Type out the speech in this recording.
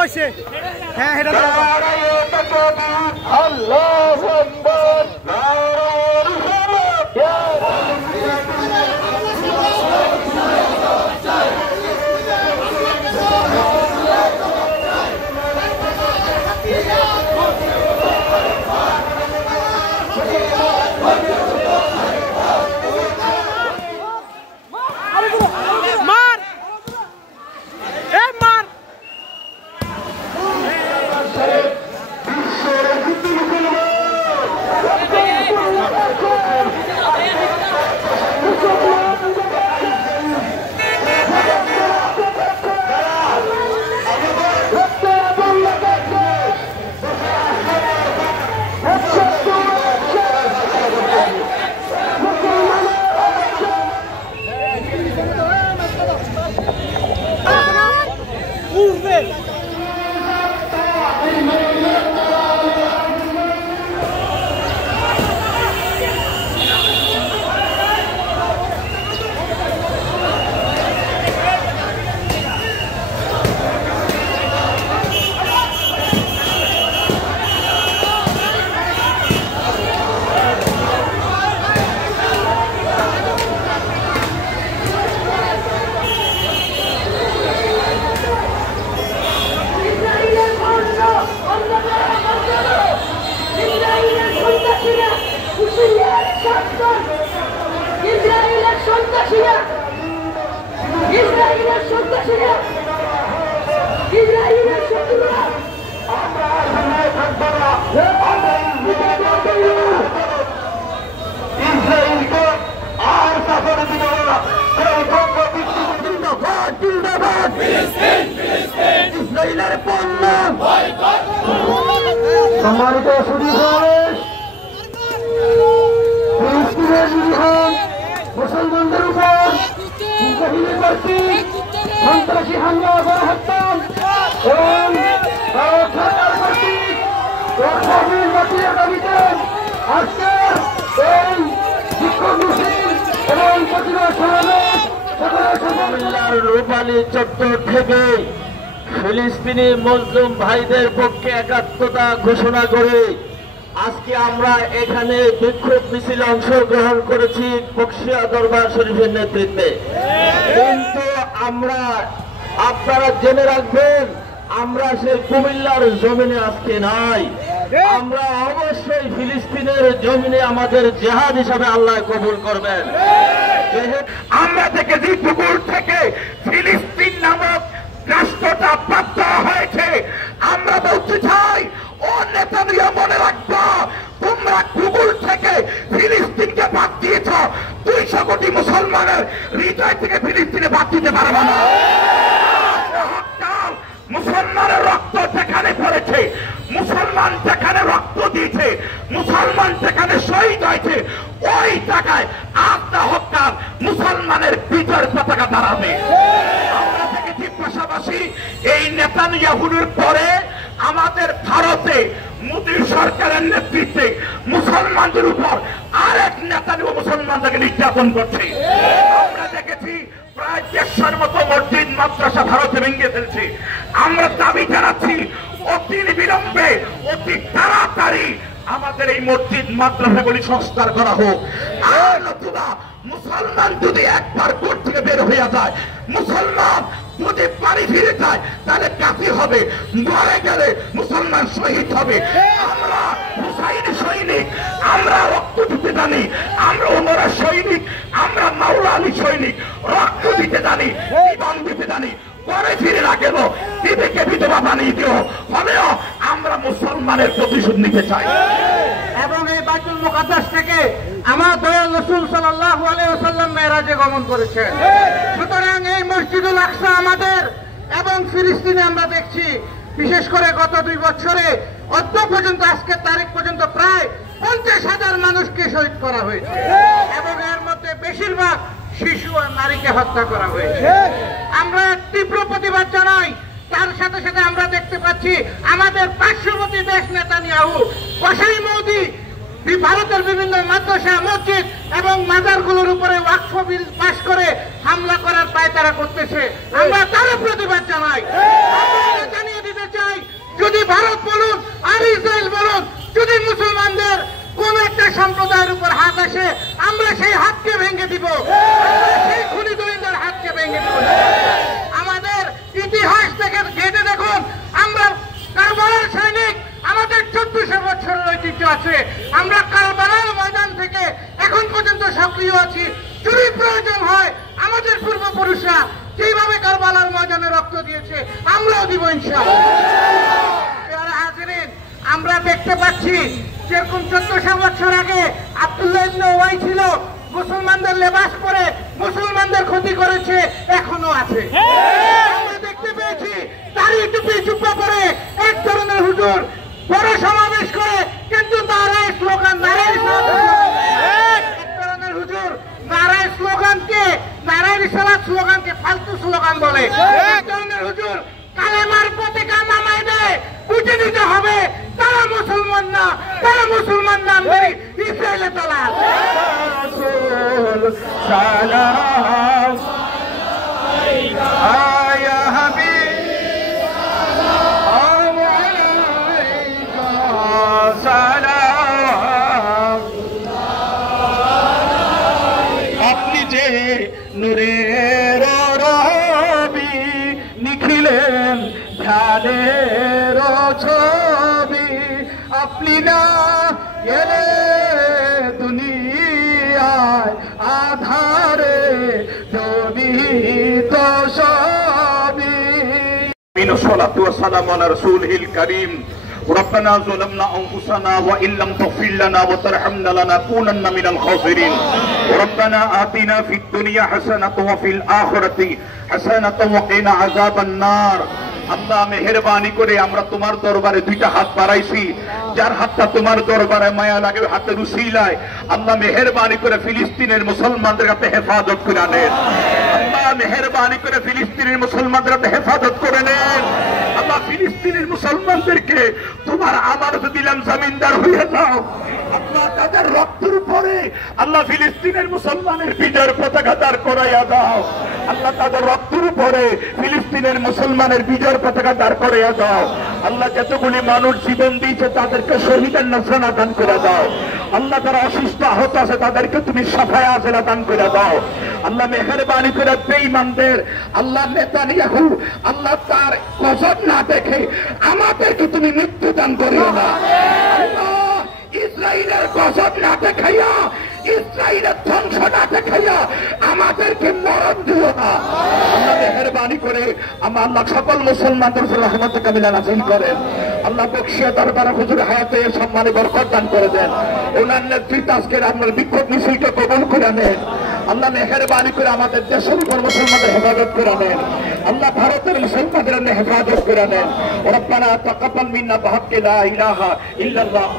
হয়েছে। হ্যাঁ এটা সম্মানিত মুসলমানদের উপর সন্ত্রাসী হামলা গণহত্যা এবং সরকার কর্তৃক দাবিতে আজকের এই শিক্ষক মিছিল এবং প্রতিবাদ সমাবেশ কুমিল্লার রূপালী চত্বর থেকে ফিলিস্তিনি মুসলিম ভাইদের পক্ষে একাত্মতা ঘোষণা করে আজকে আমরা এখানে বিক্ষোভ মিছিলে অংশগ্রহণ করেছি বকশিয়া দরবার শরীফের নেতৃত্বে। কিন্তু আপনারা জেনে রাখবেন আমরা সেই কুমিল্লার জমিনে আজকে নাই, আমরা অবশ্যই ফিলিস্তিনের জমিনে আমাদের জিহাদ হিসাবে আল্লাহ কবুল করবেন। আমরা থেকে যে পুকুর থেকে ফিলিস্তিন নামক রাষ্ট্রটা প্রাপ্ত হয়েছে, আমরা বলতে চাই ও নেতানিয়াহু মনে রাখবা, তোমরা পুকুর থেকে ফিলিস্তিনকে বাদ দিয়েছ, 200 কোটি মুসলমানের হৃদয় থেকে ফিলিস্তিনে বাদ দিতে পারবে না। মুসলমানের রক্ত যেখানে পড়েছে, মুসলমান যেখানে রক্ত দিয়েছে, মুসলমান যেখানে শহীদ হয়েছে, ওই জায়গায় আত্মা হত্যা মুসলমানের বিজয়ের পতাকা দাঁড়াবে। আমরা দেখেছি পাশাপাশি এই নেতানিয়াহুর পরে আমাদের ভারতে মোদী সরকারের নেতৃত্বে মুসলমানদের উপর আরেক নেতানিয়াহু মুসলমানদেরকে নির্যাতন করছে। আমরা দেখেছি প্রায় 150-র মতো মসজিদ মাদ্রাসা ভারতে ভেঙে ফেলছে। আমরা দাবি জানাচ্ছি অতি বিলম্বে, অতি তাড়াতাড়ি আমাদের এই মসজিদ মাদ্রাসাগুলি সংস্কার করা হোক। আর নতুবা মুসলমান যদি একবার কোর্ট থেকে বের হয়ে যায়, মুসলমান যদি বাড়ি ফিরে যায়, তাহলে কাফি হবে, মরে গেলে মুসলমান শহীদ হবে। আমরা হুসাইনি সৈনিক, আমরা রক্ত দিতে জানি, আমরা ওমরা সৈনিক, আমরা মাওলা আলী সৈনিক, রক্ত দিতে জানি, জীবন দিতে জানি, পরে ফিরে না গেল বিবেকে বিধবা বানিয়ে দিও, হলেও আমরা মুসলমানের প্রতিশোধ নিতে চাই। এবং এই বাইতুল মুকাদ্দাস থেকে আমার দয়াল রাসূল সাল্লাল্লাহু আলাইহি ওয়াসাল্লাম মেরাজে গমন করেছেন। সুতরাং এই মসজিদুল আকসা আমাদের, এবং ফিলিস্তিনে আমরা দেখছি বিশেষ করে গত 2 বছরে অদ্য পর্যন্ত আজকের তারিখ পর্যন্ত প্রায় 50,000 মানুষকে শহীদ করা হয়েছে, এবং এর মধ্যে বেশিরভাগ শিশু আর নারীকে হত্যা করা হয়েছে। আমরা তীব্র প্রতিবাদ জানাই। তার সাথে সাথে আমরা দেখতে পাচ্ছি আমাদের পার্শ্ববর্তী দেশ নেতানিয়াহু, কসাই মোদি ভারতের বিভিন্ন মাদ্রাসা, মসজিদ এবং মাজারগুলোর উপরে ওয়াকফ বিল পাস করে হামলা করার পায়তারা করতেছে। আমরা তারও প্রতিবাদ জানাই। জানিয়ে দিতে চাই ভারত বলুন আর ইসরায়েল বলুন, যদি মুসলমানদের কোন একটা সম্প্রদায়ের উপর হাত আসে, আমরা সেই হাতকে ভেঙে দিব, আমরা সেই খুনি দলিলদের হাতকে ভেঙে দিব। আমাদের ইতিহাস থেকে ঘেটে দেখুন, আমরা কারবালার সৈনিক, আমাদের 1400 বছরের ঐতিহ্য আছে, আমরা কারবালার ময়দান থেকে এখন পর্যন্ত সক্রিয় আছি। যদি প্রয়োজন হয় আমাদের পূর্বপুরুষরা যেভাবে কারবালার ময়দানে রক্ত দিয়েছে আমরাও দিব ইনশাআল্লাহ। আমরা দেখতে পাচ্ছি যেরকম 1400 বছর আগে আব্দুল্লাহ ইবনে উবাই ছিল, মুসলমানদের লেবাস পরে মুসলমানদের ক্ষতি করেছে, এখনো আছে। আমরা দেখতে পেয়েছি দাড়ি টুপি জুব্বা পরে এক ধরনের হুজুর বড় সমাবেশ করে, কিন্তু নারায়ে স্লোগান, নারায়ে এক ধরনের হুজুর নারায়ে স্লোগানকে, নারায়ে রিসালাত স্লোগানকে ফালতু স্লোগান বলে। এক ধরনের হুজুর কালেমার পতাকা নামায় দেয়, বুঝে নিতে হবে তারা মুসলমান না, তারা মুসলমান নাম ধরে ইসরায়েলে দালাল। সালাম আয়া হাবিব আলাইকা সালাম। আপনি যে নূরের রবি, নিখিলেন ধ্যানের ছবি, আপনি না এলে দুনিয়ায় আধারে জমি তো সবই। الصلاة والسلام على رسوله الكريم. ربنا ظلمنا أنفسنا وإن لم تغفر لنا وترحمنا لنكونن من الخاسرين. ربنا آتنا في الدنيا حسنة وفي الآخرة حسنة وقنا عذاب النار. আল্লাহ মেহেরবানি করে আমরা তোমার দরবারে দুইটা হাত বাড়াইছি, যার হাতটা তোমার দরবারে মায়া লাগে হাতের উসিলায় আল্লাহ মেহেরবানি করে ফিলিস্তিনের মুসলমানদের হাতে হেফাজত করে নেন। আল্লাহ মেহেরবানি করে ফিলিস্তিনের মুসলমানদের হাতে হেফাজত করে নেন। আল্লাহ ফিলিস্তিনের মুসলমানদেরকে তোমার আমানত দিলাম, জমিনদার হয়ে যাও। আল্লাহ তাদের রক্তের উপরে আল্লাহ ফিলিস্তিনের মুসলমানের বিজয়ের পতাকা দাঁড় করাইয়া দাও। আল্লাহ তাদের রক্তের উপরে ফিলিস্তিনের মুসলমানের বিজয়ের পতাকা দাঁড় করাইয়া দাও। আল্লাহ যতগুলি মানুষ জীবন দিয়েছে তাদেরকে শহীদের নজরানা দান করে দাও। আল্লাহ যারা অসুস্থ আহত আছে তাদেরকে তুমি সাফায়া আজলা দান করে দাও। আল্লাহ মেহেরবানি করে বেঈমানদের আল্লাহ নেতানিয়াহু আল্লাহ তার গজব না দেখে আমাদেরকে তুমি মৃত্যু দান করিও না। আল্লাহ ইসরায়েলের গজব না দেখাইয়া, ইসরায়েলের ধ্বংস না দেখাইয়া আমাদেরকে মরণ দিও না। আল্লাহ মেহেরবানি করে আমার আল্লাহ সকল মুসলমানদের উপর রহমত কামিলা নাযিল করেন। আল্লাহ বকশিয়া দরবারে হুজুর হায়াতে সম্মানে বরকত দান করে দেন। ওনার নেতৃত্বে আজকের আপনার বিক্ষোভ মিছিলকে কবুল করে নেন। আল্লাহ মেহেরবানি করে আমাদের দেশের উপর মুসলমানদের হেফাজত করে নেন। আল্লাহ ভারতের মুসলমানদের হেফাজত করে নেন। রব্বানা তাকাব্বাল মিন্না বিহাক্কি লা ইলাহা ইল্লাল্লাহ।